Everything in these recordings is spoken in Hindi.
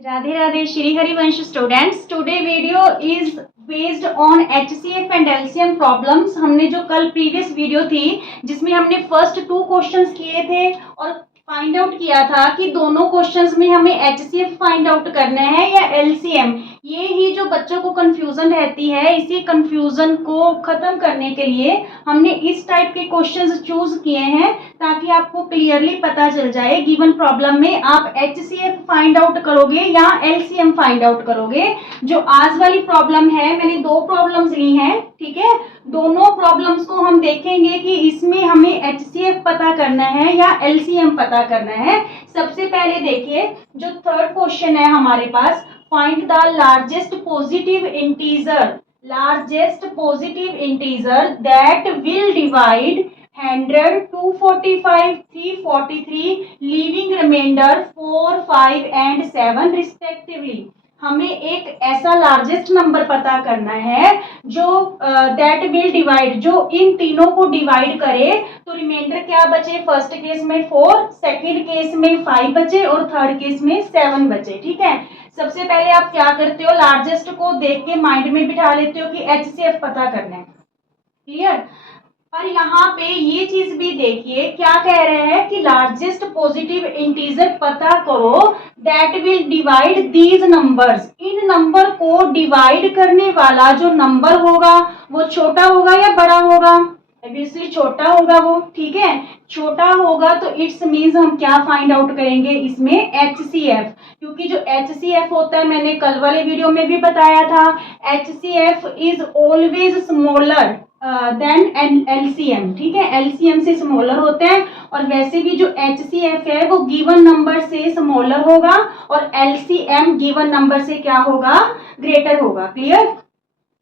Radhe Radhe Shri Harivansh students. Today video is based on HCF and LCM problems. हमने जो कल प्रीवियस वीडियो थी जिसमें हमने फर्स्ट 2 क्वेश्चंस किए थे और फाइंड आउट किया था कि दोनों क्वेश्चंस में हमें एचसीएफ फाइंड आउट करना है या एलसीएम। ये ही जो बच्चों को कंफ्यूजन रहती है, इसी कंफ्यूजन को खत्म करने के लिए हमने इस टाइप के क्वेश्चंस चूज किए हैं ताकि आपको क्लियरली पता चल जाए गिवन प्रॉब्लम में आप एचसीएफ फाइंड आउट करोगे या एलसीएम फाइंड आउट करोगे। जो आज वाली प्रॉब्लम है, मैंने 2 प्रॉब्लम्स ली हैं, ठीक है। दोनों प्रॉब्लम्स को हम देखेंगे कि इसमें हमें एचसीएफ पता करना है या एलसीएम पता करना है। सबसे पहले देखिए, जो थर्ड क्वेश्चन है हमारे पास, find the largest positive integer that will divide 100, 245, 343, leaving remainder 4, 5 and 7 respectively. हमें एक ऐसा लार्जेस्ट नंबर पता करना है जो दैट विल डिवाइड, जो इन तीनों को डिवाइड करे तो रिमाइंडर क्या बचे। फर्स्ट केस में 4, सेकंड केस में 5 बचे और थर्ड केस में 7 बचे, ठीक है। सबसे पहले आप क्या करते हो, लार्जेस्ट को देख के माइंड में बिठा लेते हो कि एचसीएफ पता करना है, क्लियर। और यहाँ पे ये चीज भी देखिए, क्या कह रहे हैं कि लार्जेस्ट पॉजिटिव इंटीजर पता करो that will divide these numbers. इन नंबर को डिवाइड करने वाला जो नंबर होगा वो छोटा होगा या बड़ा होगा। ऑब्वियसली छोटा होगा वो, ठीक है। छोटा होगा तो इट्स मीन्स हम क्या फाइंड आउट करेंगे इसमें, एचसीएफ। क्योंकि जो एचसीएफ होता है, मैंने कल वाले वीडियो में भी बताया था, HCF is always smaller than LCM, ठीक है। एलसीएम से स्मॉलर होते हैं और वैसे भी जो एचसीएफ है वो गिवन नंबर से स्मॉलर होगा और एलसीएम गिवन नंबर से क्या होगा, ग्रेटर होगा, क्लियर।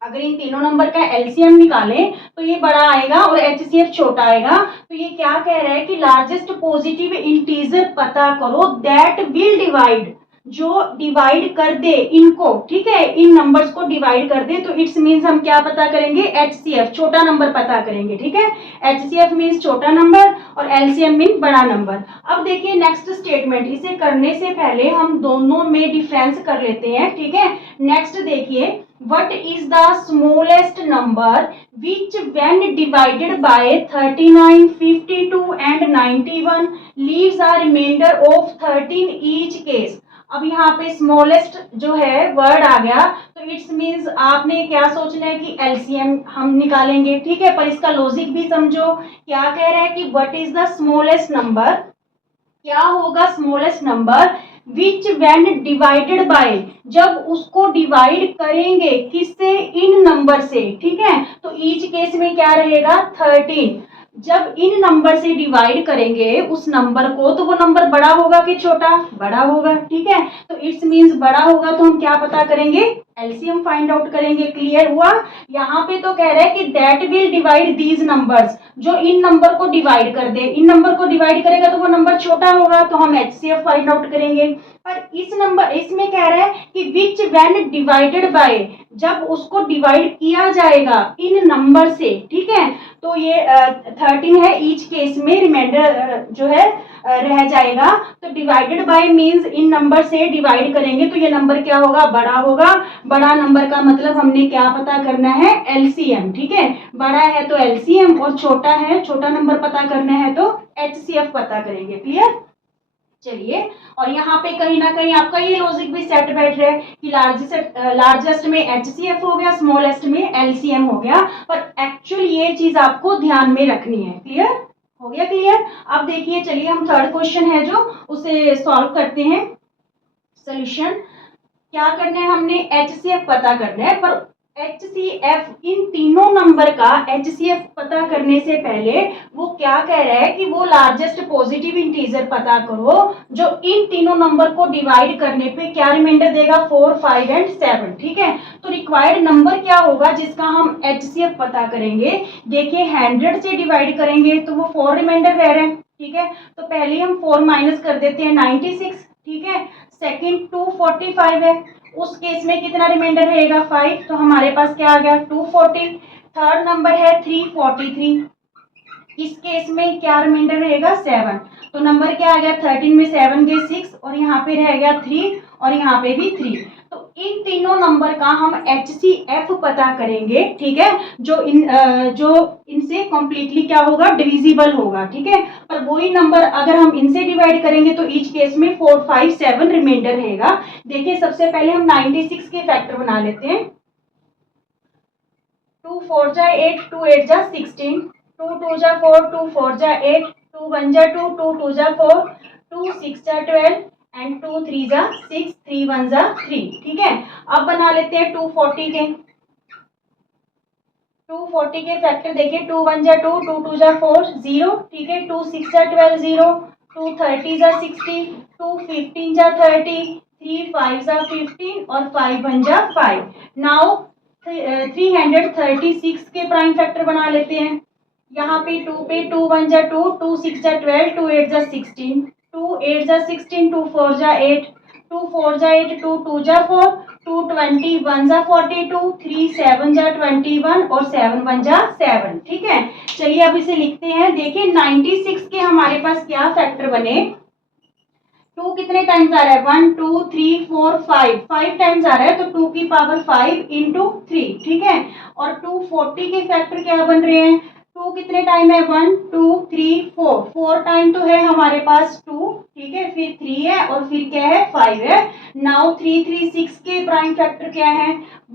अगर इन तीनों नंबर का एलसीएम निकालें तो ये बड़ा आएगा और एचसीएफ छोटा आएगा। तो ये क्या कह रहा है कि लार्जेस्ट पॉजिटिव इंटीजर पता करो दैट विल डिवाइड, जो डिवाइड कर दे इनको, ठीक है, इन नंबर्स को डिवाइड कर दे। तो इट्स मीन्स हम क्या पता करेंगे, एचसीएफ, छोटा नंबर पता करेंगे, ठीक है। एचसीएफ मीन्स छोटा नंबर और एलसीएम मीन बड़ा नंबर। अब देखिए नेक्स्ट स्टेटमेंट, इसे करने से पहले हम दोनों में डिफरेंस कर लेते हैं, ठीक है। नेक्स्ट देखिए, what is the smallest number which when divided by 39, 52 and 91 leaves a remainder of 13 each case। अब यहाँ पे स्मॉलेस्ट जो है वर्ड आ गया तो इट्स मीन्स आपने क्या सोचना है कि एलसीएम हम निकालेंगे, ठीक है। पर इसका लॉजिक भी समझो, क्या कह रहा है कि what is the smallest number, क्या होगा smallest number which when divided bye, जब उसको डिवाइड करेंगे किससे, इन नंबर से, ठीक है। तो ईच केस में क्या रहेगा, 13। जब इन नंबर से डिवाइड करेंगे उस नंबर को तो वो नंबर बड़ा होगा कि छोटा, बड़ा होगा, ठीक है। तो इट्स मीन्स बड़ा होगा तो हम क्या पता करेंगे, एलसीएम फाइंड आउट करेंगे, क्लियर हुआ। यहाँ पे तो कह रहा है कि that will divide these numbers, जो इन नंबर को डिवाइड कर दे, इन नंबर को डिवाइड करेगा तो वो नंबर छोटा होगा तो हम एचसीएफ फाइंड आउट करेंगे। पर इस नंबर, इसमें कह रहा है कि विच व्हेन डिवाइडेड बाय, जब उसको डिवाइड किया जाएगा इन नंबर से, ठीक है। तो ये 13 है, ईच केस में रिमाइंडर जो है रह जाएगा। तो divided by means in number से डिवाइड करेंगे तो ये नंबर क्या होगा, बड़ा होगा। बड़ा नंबर का मतलब हमने क्या पता करना है, एलसीएम, ठीक है। बड़ा है तो एलसीएम और छोटा है, छोटा नंबर पता करना है तो एचसीएफ पता करेंगे, क्लियर। चलिए, और यहाँ पे कहीं ना कहीं आपका ये लॉजिक भी सेट बैठ रहा है कि लार्जेस्ट में एचसीएफ हो गया, स्मॉलेस्ट में एलसीएम हो गया। पर एक्चुअल ये चीज आपको ध्यान में रखनी है, क्लियर हो गया, क्लियर। अब देखिए, चलिए हम थर्ड क्वेश्चन है जो उसे सॉल्व करते हैं। सोल्यूशन क्या करना है, हमने एचसीएफ पता करना है। पर एचसीएफ, इन तीनों नंबर का एचसीएफ पता करने से पहले वो क्या कह रहा है कि वो लार्जेस्ट पॉजिटिव इंटीजर पता करो जो इन तीनों नंबर को डिवाइड करने पे क्या रिमाइंडर देगा, 4, 5 एंड 7, ठीक है। तो रिक्वायर्ड नंबर क्या होगा जिसका हम एचसीएफ पता करेंगे। देखिए 100 से डिवाइड करेंगे तो वो 4 रिमाइंडर रह रहे हैं, ठीक है। तो पहले हम 4 माइनस कर देते हैं, 96, ठीक है। सेकेंड 245 है, उस केस में कितना रिमाइंडर रहेगा, 5। तो हमारे पास क्या आ गया, 240। थर्ड नंबर है 343, इस केस में क्या रिमाइंडर रहेगा 7। तो नंबर क्या आ गया 13 में 7 गए 6 और यहाँ पे रह गया 3 और यहाँ पे भी 3। तो इन तीनों नंबर का हम HCF पता करेंगे, ठीक है, जो इनसे कम्प्लीटली क्या होगा डिविजिबल होगा, ठीक है। पर वही नंबर अगर हम इनसे डिवाइड करेंगे तो ईच केस में 4 5 7 रिमाइंडर रहेगा। देखिए सबसे पहले हम 96 के फैक्टर बना लेते हैं। 2 4 जा 8, 2 8 जा 16, 2 2 जा 4, 2 4 जा 8, 2 1 जा 2, 2 2 जा 4, 2 6 जा 12 एंड 2 3 जा 6, 3 1 जा 3, ठीक है। अब बना लेते हैं 240 के। 240 के फैक्टर देखिए 2 1 जा 2, 2 2 जा 4 0, ठीक है। 2 6 जा 12 0, 2 30 जा 60, 2 15 जा 30, 3 5 जा 15 और 5 1 जा 5। नाउ 336 के प्राइम फैक्टर बना लेते हैं। यहाँ पे 2 पे 2 1 जा 2, 2 6 जा 12, 2 8 जा 16, 2 8 जा 16, 2 4 जा 8, 2 4 जा 8, 2 2 जा 4, 2 20 1 जा 42, 3 7 जा 21 और 7 1 जा 7, ठीक है। चलिए अब इसे लिखते हैं। देखिए 96 के हमारे पास क्या फैक्टर बने। 2 कितने टाइम्स आ रहा है 1 2 3 4 5 टाइम्स आ रहा है, तो 2 की पावर 5 इंटू 3, ठीक है। और 240 के फैक्टर क्या बन रहे हैं। 2 कितने टाइम है 1 2 3 4 टाइम तो है हमारे पास 2, ठीक है, फिर 3 है और फिर क्या है 5 है। नाउ 336 के प्राइम फैक्टर क्या है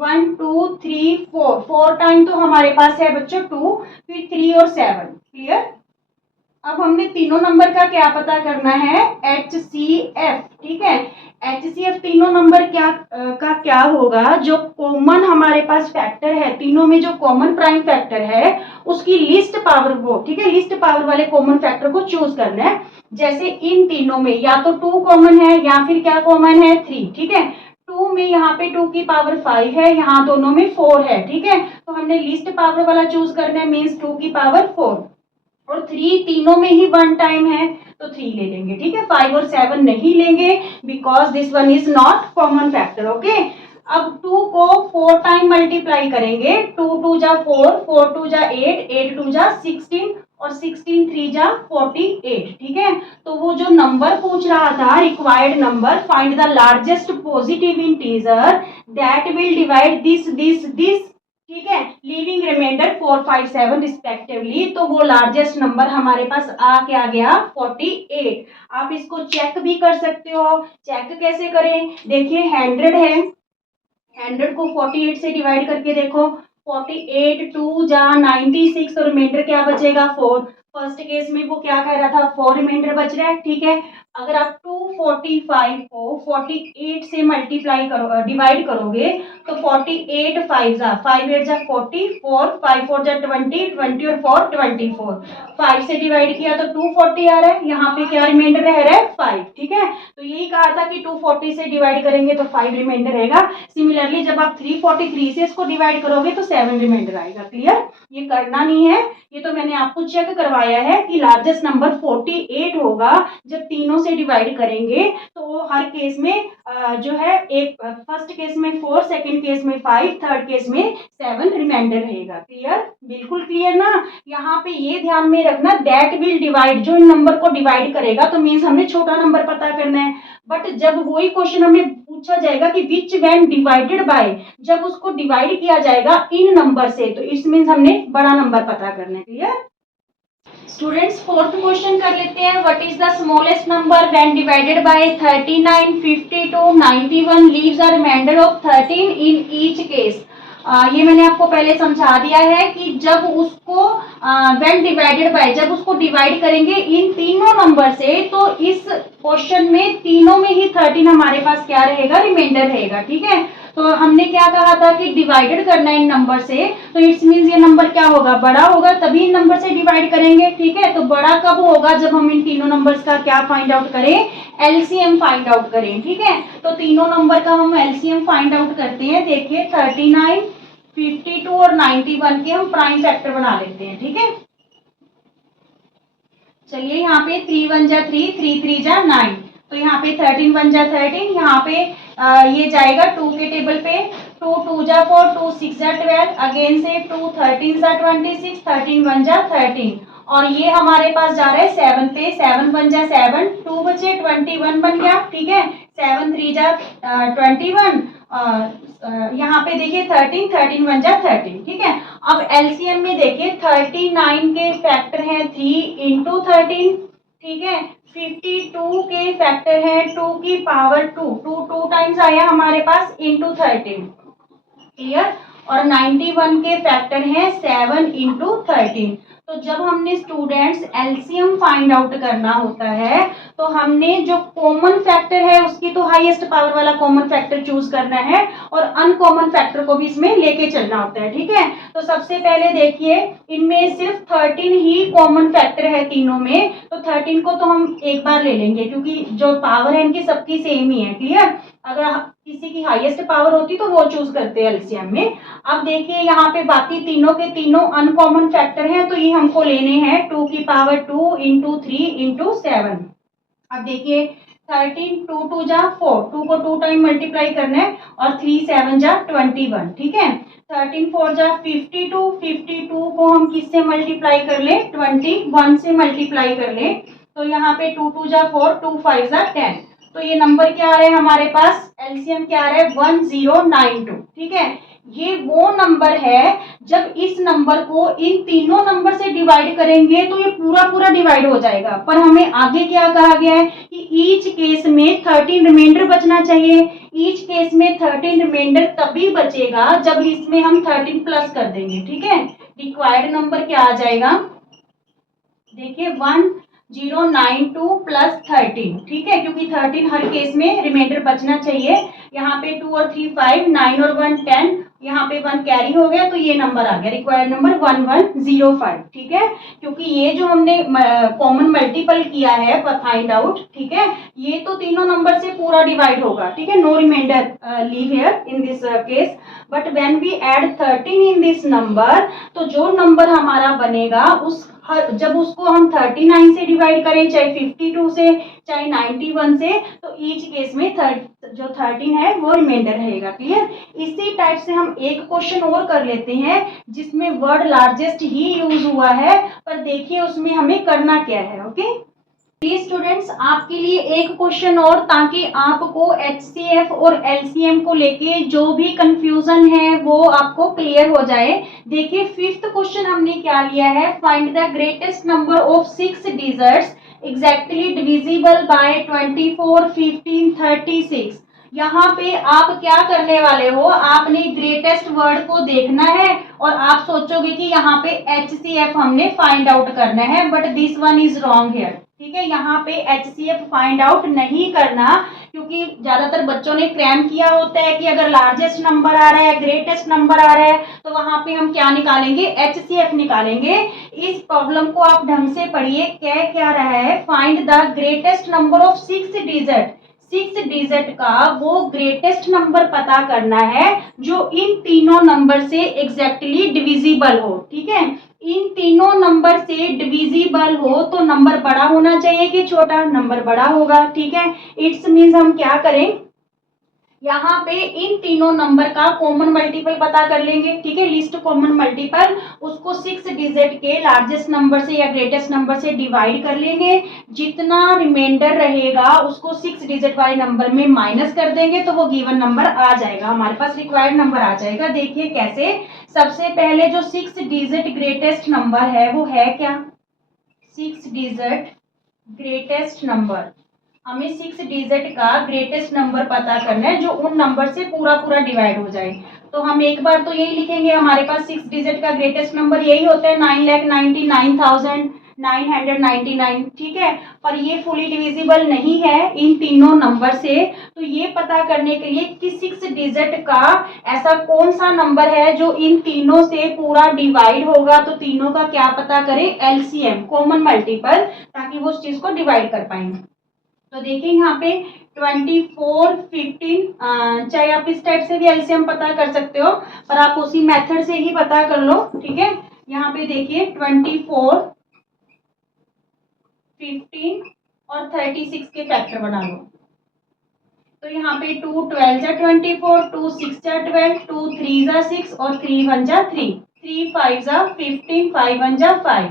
1 2 3 4 टाइम तो हमारे पास है बच्चों 2, फिर 3 और 7, क्लियर। अब हमने तीनों नंबर का क्या पता करना है HCF, ठीक है। HCF तीनों नंबर क्या होगा, जो कॉमन हमारे पास फैक्टर है, तीनों में जो कॉमन प्राइम फैक्टर है उसकी लिस्ट पावर को, ठीक है, लिस्ट पावर वाले कॉमन फैक्टर को चूज करना है। जैसे इन तीनों में या तो 2 कॉमन है या फिर क्या कॉमन है 3, ठीक है। 2 में यहाँ पे 2 की पावर 5 है, यहाँ दोनों में 4 है, ठीक है। तो हमने लिस्ट पावर वाला चूज करना है, मीन्स 2 की पावर 4 और 3 तीनों में ही 1 टाइम है तो 3 ले लेंगे, ठीक है। 5 और 7 नहीं लेंगे because this one is not common factor, okay. अब 2 को 4 टाइम मल्टीप्लाई करेंगे। 2 2 जा 4, 4 2 जा 8, 8 2 जा 16 और 16 3 जा 48, ठीक है। तो वो जो नंबर पूछ रहा था required number, find the largest positive integer that will divide this, ठीक है, लीविंग रिमाइंडर 4 5 7 रिस्पेक्टिवली। तो वो लार्जेस्ट नंबर हमारे पास क्या गया 48। आप इसको चेक भी कर सकते हो। चेक कैसे करें, देखिए 100 है, 100 को 48 से डिवाइड करके देखो, 48 2 जा 96 तो रिमाइंडर क्या बचेगा 4। फर्स्ट केस में वो क्या कह रहा था 4 रिमाइंडर बच रहा है, ठीक है। अगर आप 245 को 48 से मल्टीप्लाई करो डिवाइड करोगे तो 48 5 जा 5 8 जा 44, 5 4 जा 20 20 और 4 24, 5 से डिवाइड किया तो 240 आ रहा है, यहाँ पे क्या रिमाइंडर रह रहा है 5, ठीक है। तो यही कहा था कि 240 से डिवाइड करेंगे तो 5 रिमाइंडर रहेगा। सिमिलरली जब आप 343 से इसको डिवाइड करोगे तो 7 रिमाइंडर आएगा, क्लियर। ये करना नहीं है, ये तो मैंने आपको चेक करवाया है कि लार्जेस्ट नंबर 48 होगा जब तीनों से डिवाइड करेंगे। तो हर केस में जो है एक फर्स्ट केस में 4, सेकंड केस में 5, थर्ड केस में 7 रिमाइंडर रहेगा, क्लियर, बिल्कुल क्लियर ना। यहाँ पे ये ध्यान में रखना दैट विल डिवाइड, जो इन नंबर को डिवाइड करेगा, तो मीन्स हमने छोटा नंबर पता करना है। बट जब वही क्वेश्चन हमें पूछा जाएगा कि विच व्हेन डिवाइडेड बाय, जब उसको डिवाइड किया जाएगा इन नंबर से, तो इस मीन्स हमने बड़ा नंबर पता करना है, क्लियर। स्टूडेंट्स फोर्थ क्वेश्चन कर लेते हैं। What is the smallest number when divided by 39 52 91 leaves a remainder of 13 in each case. ये मैंने आपको पहले समझा दिया है कि जब उसको व्हेन डिवाइडेड बाय, जब उसको डिवाइड करेंगे इन तीनों नंबर से, तो इस क्वेश्चन में तीनों में ही 13 हमारे पास क्या रहेगा रिमाइंडर रहेगा, ठीक है। तो हमने क्या कहा था कि डिवाइडेड करना है इन नंबर से, तो इट्स मीन्स ये नंबर क्या होगा बड़ा होगा, तभी इन नंबर से डिवाइड करेंगे, ठीक है। तो बड़ा कब होगा जब हम इन तीनों नंबर्स का क्या फाइंड आउट करें, एलसीएम फाइंड आउट करें, ठीक है। तो तीनों नंबर का हम एलसीएम फाइंड आउट करते हैं। देखिए 39 52 और 91 के हम प्राइम फैक्टर बना लेते हैं, ठीक है। चलिए यहाँ पे 3 1 जा 3, 3 3 जा 9, तो यहाँ पे 13 1 जा 13, यहाँ पे ये जाएगा 2 के टेबल पे, 2 2 जा 4, 2 6 जा 12, अगेन से 2 13 जा 26, 13 1 जा 13 और ये हमारे पास जा रहा है 7 पे, 7 बन जा 7, 2 बचे 21 बन गया, ठीक है, 7 3 जा 21, यहाँ पे देखिए 13, 13 बन जा 13, ठीक है। अब एलसीएम में देखिए 39 के फैक्टर हैं 3 इंटू 13, ठीक है, 52 के फैक्टर है 2 की पावर 2, 2 टाइम्स आया हमारे पास इंटू 13, क्लियर। और 91 के फैक्टर हैं 7 इंटू 13। तो जब हमने स्टूडेंट्स एलसीएम फाइंड आउट करना होता है तो हमने जो कॉमन फैक्टर है उसकी तो हाईएस्ट पावर वाला कॉमन फैक्टर चूज करना है और अनकॉमन फैक्टर को भी इसमें लेके चलना होता है, ठीक है। तो सबसे पहले देखिए इनमें सिर्फ 13 ही कॉमन फैक्टर है तीनों में, तो 13 को तो हम एक बार ले लेंगे क्योंकि जो पावर है इनकी सबकी सेम ही है, क्लियर। अगर किसी की हाईएस्ट पावर होती तो वो चूज करते हैं एलसीएम में। अब देखिए यहाँ पे बाकी तीनों के तीनों अनकॉमन फैक्टर हैं तो ये हमको लेने हैं 2 की पावर 2 इंटू 3 इंटू 7। अब देखिए 13 2 2 जा 4, 2 को 2 टाइम मल्टीप्लाई करना है और 3 7 जा 21, ठीक है। 13 4 जा 52, 52 को हम किससे मल्टीप्लाई कर ले, 21 से मल्टीप्लाई कर ले, तो यहाँ पे 2 2 जा 4, 2 5 जा 10, तो ये नंबर क्या आ रहा है हमारे पास, एलसीएम क्या आ रहा है 1092, ठीक है। ये वो नंबर है जब इस नंबर को इन तीनों नंबर से डिवाइड करेंगे तो ये पूरा पूरा डिवाइड हो जाएगा, पर हमें आगे क्या कहा गया है कि ईच केस में 13 रिमाइंडर बचना चाहिए। ईच केस में 13 रिमाइंडर तभी बचेगा जब इसमें हम 13 प्लस कर देंगे, ठीक है। रिक्वायर्ड नंबर क्या आ जाएगा, देखिए 1092 प्लस 13, ठीक है, क्योंकि 13 हर केस में रिमाइंडर बचना चाहिए। यहाँ पे 2 और 3 5, 9 और 1 10, यहाँ पे 1 कैरी हो गया तो ये नंबर आ गया, रिक्वायर्ड नंबर 1105, ठीक है। क्योंकि ये जो हमने कॉमन मल्टीपल किया है फाइंड आउट, ठीक है, ये तो तीनों नंबर से पूरा डिवाइड होगा, ठीक है, no remainder leave here in this case. But when we add 13 in this number, तो जो नंबर हमारा बनेगा उस जब उसको हम 39 से डिवाइड करें, चाहे 52 से, चाहे 91 से, तो ईच केस में जो 13 है वो रिमाइंडर रहेगा, क्लियर। इसी टाइप से हम एक क्वेश्चन और कर लेते हैं जिसमें वर्ड लार्जेस्ट ही यूज हुआ है, पर देखिए उसमें हमें करना क्या है, ओके। प्लीज स्टूडेंट्स आपके लिए एक क्वेश्चन और, ताकि आपको एचसीएफ और एलसीएम को लेके जो भी कंफ्यूजन है वो आपको क्लियर हो जाए। देखिए फिफ्थ क्वेश्चन हमने क्या लिया है, find the greatest number of 6 digits exactly divisible by 24 15 36। यहाँ पे आप क्या करने वाले हो, आपने ग्रेटेस्ट वर्ड को देखना है और आप सोचोगे कि यहाँ पे एचसीएफ हमने फाइंड आउट करना है, but this one is wrong here, ठीक है। यहाँ पे एचसीएफ फाइंड आउट नहीं करना, क्योंकि ज्यादातर बच्चों ने क्रैम किया होता है कि अगर लार्जेस्ट नंबर आ रहा है, ग्रेटेस्ट नंबर आ रहा है, तो वहां पे हम क्या निकालेंगे, एचसीएफ निकालेंगे। इस प्रॉब्लम को आप ढंग से पढ़िए, क्या रहा है, find the greatest number of 6 digit, 6 digit का वो ग्रेटेस्ट नंबर पता करना है जो इन तीनों नंबर से एग्जैक्टली डिविजिबल हो, ठीक है। इन तीनों नंबर से डिविजिबल हो तो नंबर बड़ा होना चाहिए कि छोटा, नंबर बड़ा होगा, ठीक है। इट्स मीन्स हम क्या करें, यहाँ पे इन तीनों नंबर का कॉमन मल्टीपल पता कर लेंगे, ठीक है। लिस्ट कॉमन मल्टीपल, उसको 6 डिजिट के लार्जेस्ट नंबर से या ग्रेटेस्ट नंबर से डिवाइड कर लेंगे, जितना रिमाइंडर रहेगा उसको 6 डिजिट वाले नंबर में माइनस कर देंगे तो वो गिवन नंबर आ जाएगा, हमारे पास रिक्वायर्ड नंबर आ जाएगा। देखिए कैसे, सबसे पहले जो 6 डिजिट ग्रेटेस्ट नंबर है वो है क्या, 6 डिजिट ग्रेटेस्ट नंबर, हमें 6 डिजिट का ग्रेटेस्ट नंबर पता करना है जो उन नंबर से पूरा पूरा डिवाइड हो जाए। तो हम एक बार तो यही लिखेंगे, हमारे पास 6 डिजिट का ग्रेटेस्ट नंबर यही होता है 9,99,999, ठीक है। पर ये फुली डिविजिबल नहीं है इन तीनों नंबर से, तो ये पता करने के लिए कि 6 डिजिट का ऐसा कौन सा नंबर है जो इन तीनों से पूरा डिवाइड होगा, तो तीनों का क्या पता करें, एलसीएम कॉमन मल्टीपल, ताकि वो उस चीज को डिवाइड कर पाएंगे। तो देखिए यहाँ पे 24 15, चाहे आप इस टाइप से भी एलसीएम पता कर सकते हो, पर आप उसी मेथड से ही पता कर लो, ठीक है। यहाँ पे देखिए 24 15 और 36 के फैक्टर बना लो, तो यहाँ पे 2 12 जा 24, 2 6 जा 12, 2 3 जा 6 और 3 1 जा 3, 3 5 जा 15, 5 1 जा 5,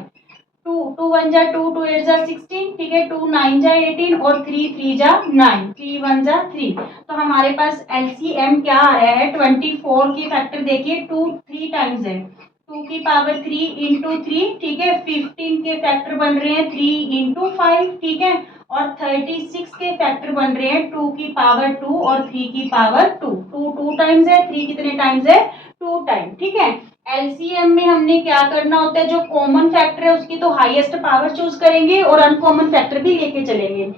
टू वन जा टू, टू एट जा 16, ठीक है, टू नाइन जा 18 और थ्री थ्री जा 9, थ्री वन जा 3। तो हमारे पास एलसीएम क्या आ रहा है, 24 की फैक्टर देखिए, टू 3 टाइम्स है, 2 की पावर 3 इंटू 3, ठीक है, 15 के फैक्टर बन रहे हैं 3 इंटू 5, ठीक है, और 36 के फैक्टर बन रहे हैं 2 की पावर 2 और 3 की पावर 2, 2 टाइम्स है, 3 कितने टाइम्स है, 2 टाइम, ठीक है। एलसीएम में हमने क्या करना होता है, जो कॉमन फैक्टर है उसकी तो हाईएस्ट पावर चूज करेंगे और अनकॉमन फैक्टर भी लेके चलेंगे।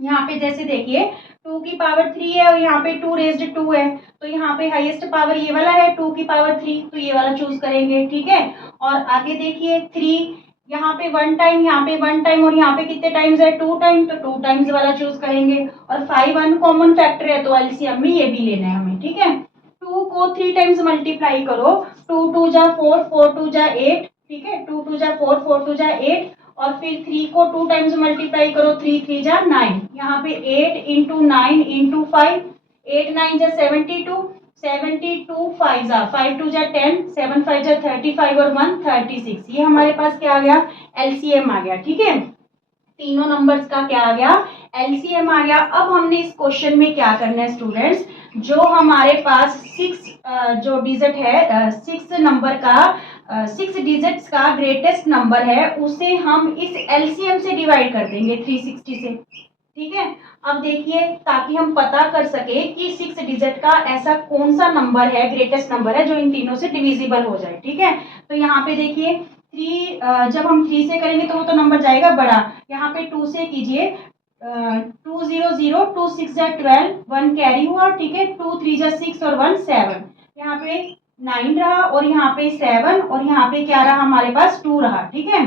यहाँ पे जैसे देखिए 2 की पावर 3 है और यहाँ पे 2 रेज्ड 2 है, तो यहाँ पे हाईएस्ट पावर ये वाला है 2 की पावर 3, तो ये वाला चूज करेंगे, ठीक है। और आगे देखिए 3, यहाँ पे 1 टाइम, यहाँ पे 1 टाइम और यहाँ पे कितने टाइम्स है, 2 टाइम, तो 2 टाइम्स वाला चूज करेंगे। और 5 अनकॉमन फैक्टर है तो एलसीएम में ये भी लेना है हमें, ठीक है। 2 को 3 टाइम्स मल्टीप्लाई करो, 2 2 जा 4, 4 2 जा 8, ठीक है, 2 2 जा 4, 4 2 जा 8, और फिर 3 को 2 टाइम्स मल्टीप्लाई करो, 3 3 जा 9, यहाँ पे 8 इंटू 9 इंटू 5, 8 9 जा 72, 72 5 जा 5 2 जा 10, 7 5 जा 35 और 1 36, ये हमारे पास क्या आ गया, एलसीएम आ गया, ठीक है। तीनों नंबर्स का क्या आ गया, एलसीएम आ गया। अब हमने इस क्वेश्चन में क्या करना है स्टूडेंट्स, जो हमारे पास 6 जो डिजिट है, 6 नंबर का 6 डिजिट्स का ग्रेटेस्ट नंबर है उसे हम इस एलसीएम से डिवाइड कर देंगे 360 से, ठीक है। अब देखिए ताकि हम पता कर सके कि 6 डिजिट का ऐसा कौन सा नंबर है, ग्रेटेस्ट नंबर है जो इन तीनों से डिविजिबल हो जाए, ठीक है। तो यहाँ पे देखिए 3, जब हम 3 से करेंगे तो वो तो नंबर जाएगा बड़ा, यहाँ पे 2 से कीजिए, 2 0 0, 2 6 जा 12, 1 कैरी हुआ, ठीक है, 2 3 जा 6 और 1 7, यहाँ पे 9 रहा और यहाँ पे 7 और यहाँ पे क्या रहा हमारे पास 2 रहा, ठीक है।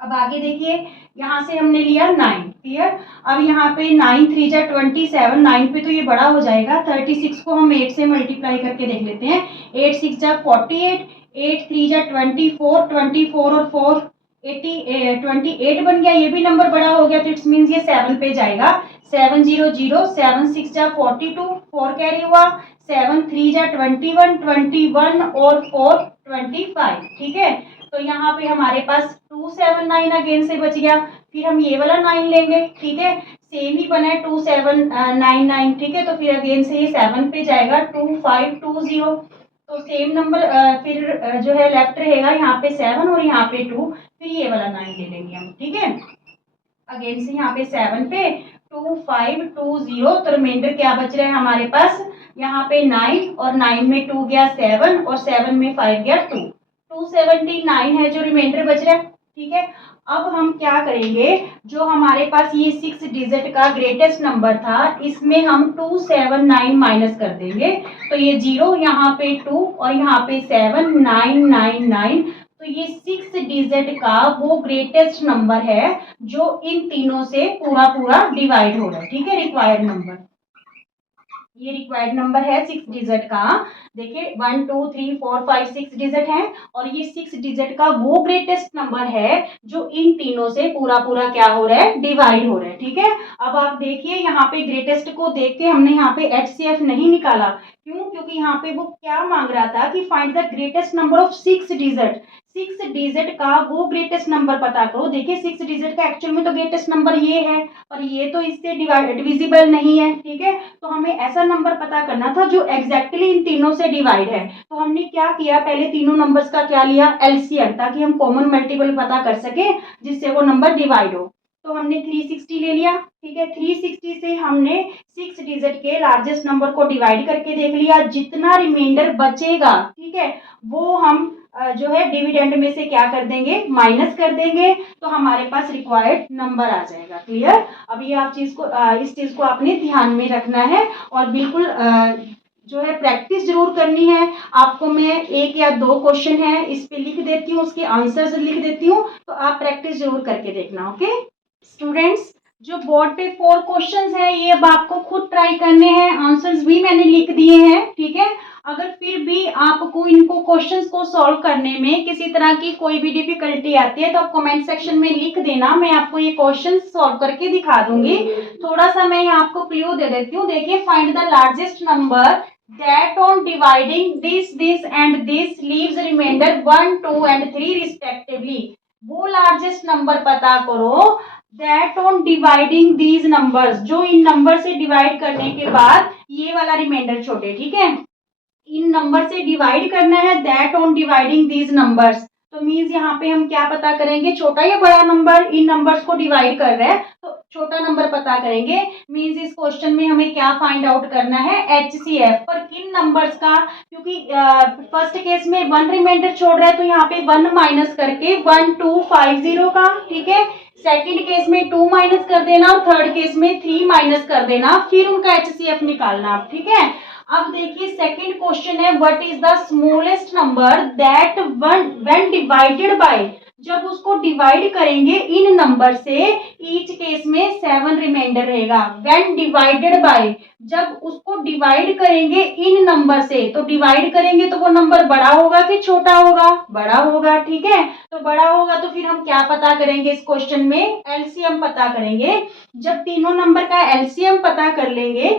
अब आगे देखिए यहाँ से हमने लिया 9, क्लियर। अब यहाँ पे 9 3 जा 27, 9 पे तो ये बड़ा हो जाएगा, 36 को हम 8 से मल्टीप्लाई करके देख लेते हैं, 8 6 जा 48, 8 3 जा 24, 24 और 4 28 बन गया, ये भी नंबर बड़ा हो गया, तो इट्स मीन्स ये 7 पे जाएगा, 7 0 0, 7 6 जा 42, 4 कैरी हुआ, 7 3 जा 21, 21 और 4 25, ठीक है। तो यहाँ पे हमारे पास 2 7 9 अगेन से बच गया, फिर हम ये वाला 9 लेंगे, ठीक है, सेम ही बना है 2 7 9 9, ठीक है, तो फिर अगेन से ये 7 पे जाएगा, 2 5 2 0, तो सेम नंबर फिर जो है लेफ्ट रहेगा यहाँ पे 7 और यहाँ पे 2, फिर ये वाला 9 ले लेंगे हम, ठीक है। अगेन से यहाँ पे 7 पे 2 5 2 0, तो रिमाइंडर क्या बच रहा है हमारे पास, यहाँ पे 9 और 9 में 2 गया 7 और 7 में 5 गया 2, 279 है जो रिमाइंडर बच रहा है, ठीक है। अब हम क्या करेंगे, जो हमारे पास ये 6 डिजिट का ग्रेटेस्ट नंबर था इसमें हम 279 माइनस कर देंगे, तो ये 0, यहाँ पे 2 और यहाँ पे 7 9 9 9, तो ये 6 डिजिट का वो ग्रेटेस्ट नंबर है जो इन तीनों से पूरा पूरा डिवाइड हो रहा है, ठीक है, रिक्वायर्ड नंबर, ये रिक्वायर्ड नंबर है 6 डिजिट का। देखिए 1 2 3 4 5 6 डिजिट है और ये 6 डिजिट का वो ग्रेटेस्ट नंबर है जो इन तीनों से पूरा पूरा क्या हो रहा है, डिवाइड हो रहा है, ठीक है। अब आप देखिए यहाँ पे ग्रेटेस्ट को देख के हमने यहाँ पे HCF नहीं निकाला, क्यों, क्योंकि यहाँ पे वो क्या मांग रहा था कि find the greatest number of 6 digit, 6 digit का वो ग्रेटेस्ट नंबर पता करो। देखिए 6 डिजिट का एक्चुअल में तो ग्रेटेस्ट नंबर ये है और ये तो इससे डिविजिबल नहीं है, ठीक है, तो हमें ऐसा नंबर पता करना था जो एग्जैक्टली इन तीनों से डिवाइड है। तो हमने क्या किया, पहले तीनों नंबर्स का क्या लिया, एलसीएम, ताकि हम कॉमन मल्टीपल पता कर सके जिससे वो नंबर डिवाइड हो। तो हमने 360 ले लिया, ठीक है, 360 से हमने 6 डिजिट के लार्जेस्ट नंबर को डिवाइड करके देख लिया, जितना रिमाइंडर बचेगा, ठीक है, वो हम जो है डिविडेंड में से क्या कर देंगे, माइनस कर देंगे, तो हमारे पास रिक्वायर्ड नंबर आ जाएगा, क्लियर। अब ये आप चीज को इस चीज को आपने ध्यान में रखना है और बिल्कुल जो है प्रैक्टिस जरूर करनी है। आपको मैं 1 या 2 क्वेश्चन है इस पे लिख देती हूँ, उसके आंसर्स लिख देती हूँ, तो आप प्रैक्टिस जरूर करके देखना, ओके स्टूडेंट्स। जो बोर्ड पे 4 क्वेश्चंस है ये अब आपको खुद ट्राई करने हैं, आंसर्स भी मैंने लिख दिए हैं, ठीक है। अगर फिर भी आपको इनको क्वेश्चंस को सॉल्व करने में किसी तरह की कोई भी डिफिकल्टी आती है तो आप कमेंट सेक्शन में लिख देना, मैं आपको ये क्वेश्चन सॉल्व करके दिखा दूंगी। थोड़ा सा मैं यहाँ आपको क्लू दे देती हूँ, देखिए find the largest number that on dividing this and this leaves remainder 1 2 and 3 respectively, वो लार्जेस्ट नंबर पता करो that on dividing these numbers, जो इन नंबर से डिवाइड करने के बाद ये वाला रिमाइंडर छोटे, ठीक है, इन नंबर से डिवाइड करना है, that on dividing these numbers. तो मीन्स यहाँ पे हम क्या पता करेंगे, छोटा या बड़ा नंबर इन नंबर्स को डिवाइड कर रहे हैं तो छोटा नंबर पता करेंगे। मीन्स इस क्वेश्चन में हमें क्या फाइंड आउट करना है, HCF पर किन नंबर्स का, क्योंकि फर्स्ट केस में 1 रिमाइंडर छोड़ रहा है तो यहाँ पे 1 माइनस करके 1250 का, ठीक है, सेकंड केस में 2 माइनस कर देना और थर्ड केस में 3 माइनस कर देना, फिर उनका HCF निकालना आप, ठीक है। अब देखिए सेकंड क्वेश्चन है, what is the smallest number that when divided bye, जब उसको डिवाइड करेंगे इन नंबर से, ईच केस में 7 रिमाइंडर रहेगा। व्हेन डिवाइडेड बाय, जब उसको डिवाइड करेंगे इन नंबर से, तो डिवाइड करेंगे तो वो नंबर बड़ा होगा कि छोटा होगा, बड़ा होगा, ठीक है। तो बड़ा होगा तो फिर हम क्या पता करेंगे इस क्वेश्चन में, एलसीएम पता करेंगे। जब तीनों नंबर का एलसीएम पता कर लेंगे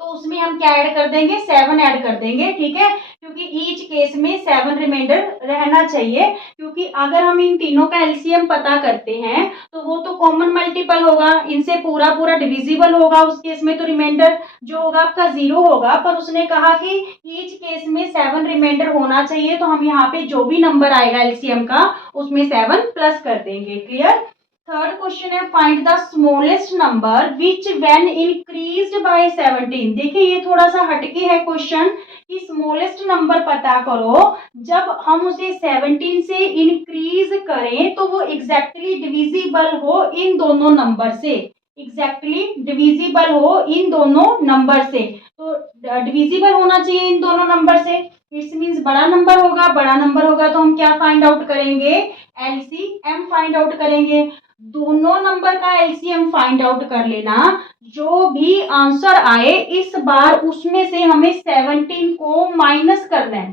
तो उसमें हम क्या ऐड कर देंगे, 7 ऐड कर देंगे, ठीक है, क्योंकि ईच केस में 7 रिमाइंडर रहना चाहिए, क्योंकि अगर हम इन तीनों का एलसीएम पता करते हैं तो वो तो कॉमन मल्टीपल होगा, इनसे पूरा पूरा डिविजिबल होगा, उस केस में तो रिमाइंडर जो होगा आपका 0 होगा। पर उसने कहा कि ईच केस में 7 रिमाइंडर होना चाहिए, तो हम यहाँ पे जो भी नंबर आएगा एलसीएम का उसमें 7 प्लस कर देंगे। क्लियर। थर्ड क्वेश्चन है, find the smallest number which when increased by 17। देखिए ये थोड़ा सा हटके है क्वेश्चन कि स्मॉलेस्ट नंबर पता करो जब हम उसे 17 से इंक्रीज करें तो वो एग्जैक्टली डिविजिबल हो इन दोनों नंबर से, एग्जैक्टली डिविजिबल हो इन दोनों नंबर से। तो डिविजिबल होना चाहिए इन दोनों नंबर से, इट्स मीन्स बड़ा नंबर होगा, बड़ा नंबर होगा तो हम क्या फाइंड आउट करेंगे, एलसीएम फाइंड आउट करेंगे। दोनों नंबर का एलसीएम फाइंड आउट कर लेना, जो भी आंसर आए इस बार उसमें से हमें 17 को माइनस करना है।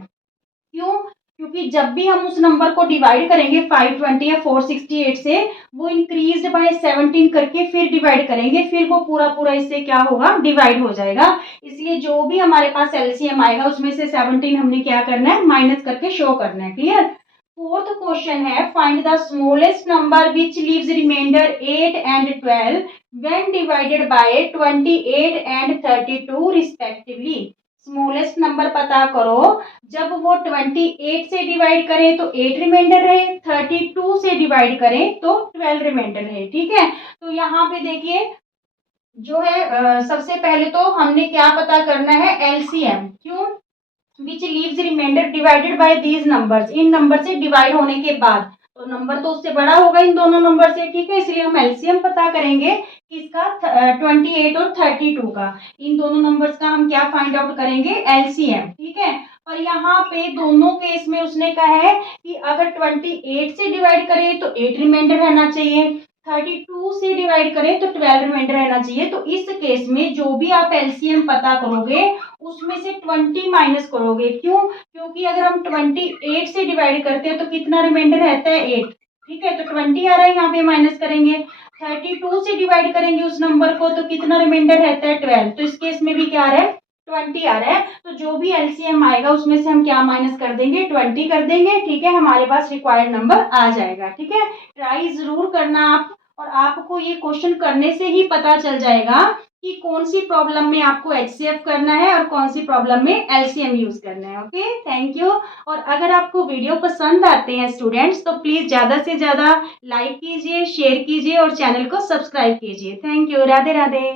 क्यों, क्योंकि जब भी हम उस नंबर को डिवाइड करेंगे 520 या 468 से, वो इंक्रीज बाय 17 करके फिर डिवाइड करेंगे, फिर वो पूरा पूरा इससे क्या होगा, डिवाइड हो जाएगा। इसलिए जो भी हमारे पास एलसीएम आएगा उसमें से 17 हमने क्या करना है, माइनस करके शो करना है। क्लियर। फोर्थ क्वेश्चन है, find the smallest number which leaves remainder 8 and 12 when divided by 28 and 32 respectively. Smallest number पता करो जब वो 28 से डिवाइड करें तो 8 रिमाइंडर रहे, 32 से डिवाइड करें तो 12 रिमाइंडर रहे, ठीक है। तो यहाँ पे देखिए जो है सबसे पहले तो हमने क्या पता करना है, एलसीएम। क्यों, which leaves remainder divided by these numbers, इन नंबर से डिवाइड होने के बाद, तो नंबर तो उससे बड़ा होगा इन दोनों नंबर से, ठीक है, इसलिए हम एलसीएम पता करेंगे किसका, 28 और 32 का। इन दोनों नंबर्स का हम क्या फाइंड आउट करेंगे, एलसीएम, ठीक है। और यहाँ पे दोनों केस में उसने कहा है कि अगर 28 से डिवाइड करें तो 8 रिमाइंडर रहना चाहिए, 32 से डिवाइड करें तो 12 रिमाइंडर रहना चाहिए। तो इस केस में जो भी आप एलसीएम पता करोगे उसमें से 20 माइनस करोगे। क्यों, क्योंकि अगर हम 28 से डिवाइड करते हैं तो कितना रिमाइंडर रहता है, 8, ठीक है, तो 20 आ रहा है, यहाँ पे माइनस करेंगे। 32 से डिवाइड करेंगे उस नंबर को तो कितना रिमाइंडर रहता है, 12, तो इस केस में भी क्या आ रहा है, 20 आ रहा है। तो जो भी एलसीएम आएगा उसमें से हम क्या माइनस कर देंगे, 20 कर देंगे, ठीक है, हमारे पास रिक्वायर्ड नंबर आ जाएगा। ठीक है, ट्राई जरूर करना आप, और आपको ये क्वेश्चन करने से ही पता चल जाएगा कि कौन सी प्रॉब्लम में आपको एचसीएफ करना है और कौन सी प्रॉब्लम में एलसीएम यूज करना है। Okay, thank you. और अगर आपको वीडियो पसंद आते हैं स्टूडेंट्स तो प्लीज ज्यादा से ज्यादा लाइक कीजिए, शेयर कीजिए और चैनल को सब्सक्राइब कीजिए। Thank you. राधे राधे।